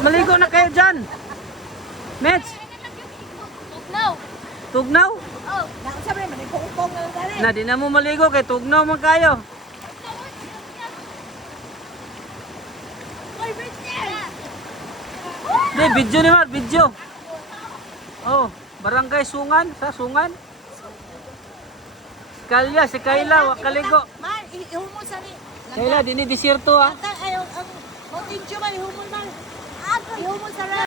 Maligo na kayo dyan. Mets, Tugnaw. tugnaw? Oh. Sabi naman, ipukupong na lang dali. Na di na mo maligo kay tugnaw man kayo. Oy, Bridget! Di, video ni Mar, video. Oh, barangay Sungan, sa Sungan. Kalya, si Kayla, wakaligo. Man, ihumol sa ni. Kayla, dini desierto ah. Ayaw, ang Mountain Dew man, ihumol man. Ihumol sa